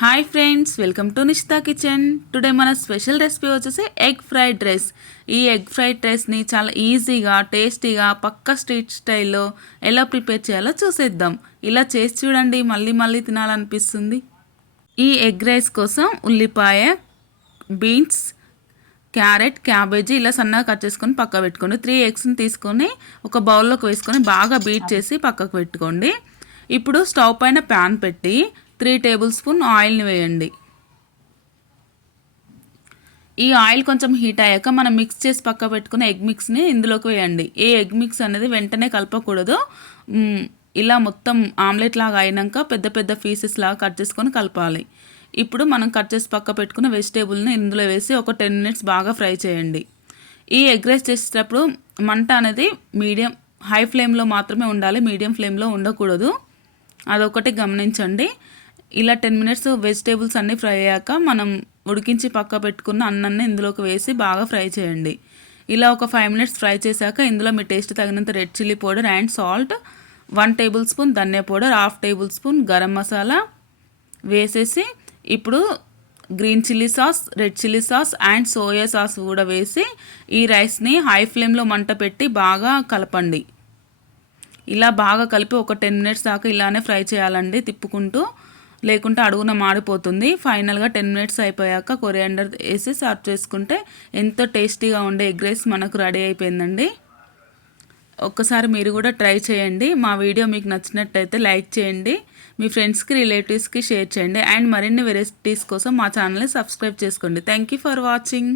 Hi friends welcome to Nishita kitchen today మన special recipe వచ్చేసి egg fried rice ఈ egg fried రైస్ని చాలా ఈజీగా టేస్టీగా పక్క స్ట్రీట్ స్టైల్లో ఎలా ప్రిపేర్ చేయాలో చూసేద్దాం. ఇలా చేసి చూడండి మళ్ళీ మళ్ళీ తినాలనిపిస్తుంది. ఈ ఎగ్ రైస్ కోసం ఉల్లిపాయ బీన్స్ క్యారెట్ క్యాబేజీ ఇలా సన్నగా కట్ చేసుకొని పక్క పెట్టుకోండి. త్రీ ఎగ్స్ని తీసుకొని ఒక బౌల్లోకి వేసుకొని బాగా బీట్ చేసి పక్కకు పెట్టుకోండి. ఇప్పుడు స్టవ్ పైన ప్యాన్ పెట్టి త్రీ టేబుల్ స్పూన్ ఆయిల్ని వేయండి. ఈ ఆయిల్ కొంచెం హీట్ అయ్యాక మనం మిక్స్ చేసి పక్క పెట్టుకున్న ఎగ్ మిక్స్ని ఇందులోకి వేయండి. ఈ ఎగ్ మిక్స్ అనేది వెంటనే కలపకూడదు. ఇలా మొత్తం ఆమ్లెట్ లాగా అయినాక పెద్ద పెద్ద పీసెస్ లాగా కట్ చేసుకొని కలపాలి. ఇప్పుడు మనం కట్ చేసి పక్క పెట్టుకున్న వెజిటేబుల్ని ఇందులో వేసి ఒక టెన్ మినిట్స్ బాగా ఫ్రై చేయండి. ఈ ఎగ్ రైస్ చేసేటప్పుడు మంట అనేది మీడియం హై ఫ్లేమ్లో మాత్రమే ఉండాలి. మీడియం ఫ్లేమ్లో ఉండకూడదు. అదొకటి గమనించండి. ఇలా టెన్ మినిట్స్ వెజిటేబుల్స్ అన్నీ ఫ్రై అయ్యాక మనం ఉడికించి పక్క పెట్టుకున్న అన్నాన్ని ఇందులోకి వేసి బాగా ఫ్రై చేయండి. ఇలా ఒక ఫైవ్ మినిట్స్ ఫ్రై చేశాక ఇందులో మీ టేస్ట్ తగినంత red chilli powder and salt one tablespoon dhaniya powder half tablespoon garam masala వేసేసి ఇప్పుడు green chilli sauce red chilli sauce and soya sauce కూడా వేసి ఈ రైస్ని హై ఫ్లేమ్లో మంట పెట్టి బాగా కలపండి. ఇలా బాగా కలిపి ఒక టెన్ మినిట్స్ దాకా ఇలానే ఫ్రై చేయాలండి తిప్పుకుంటూ. లేకుంటే అడుగున మాడిపోతుంది. ఫైనల్గా టెన్ మినిట్స్ అయిపోయాక కొరియాండర్ వేసి సర్వ్ చేసుకుంటే ఎంతో టేస్టీగా ఉండే ఎగ్ రైస్ మనకు రెడీ అయిపోయిందండి. ఒక్కసారి మీరు కూడా ట్రై చేయండి. మా వీడియో మీకు నచ్చినట్టయితే లైక్ చేయండి. మీ ఫ్రెండ్స్కి రిలేటివ్స్కి షేర్ చేయండి. అండ్ మరిన్ని వెరైటీస్ కోసం మా ఛానల్ని సబ్స్క్రైబ్ చేసుకోండి. Thank you for watching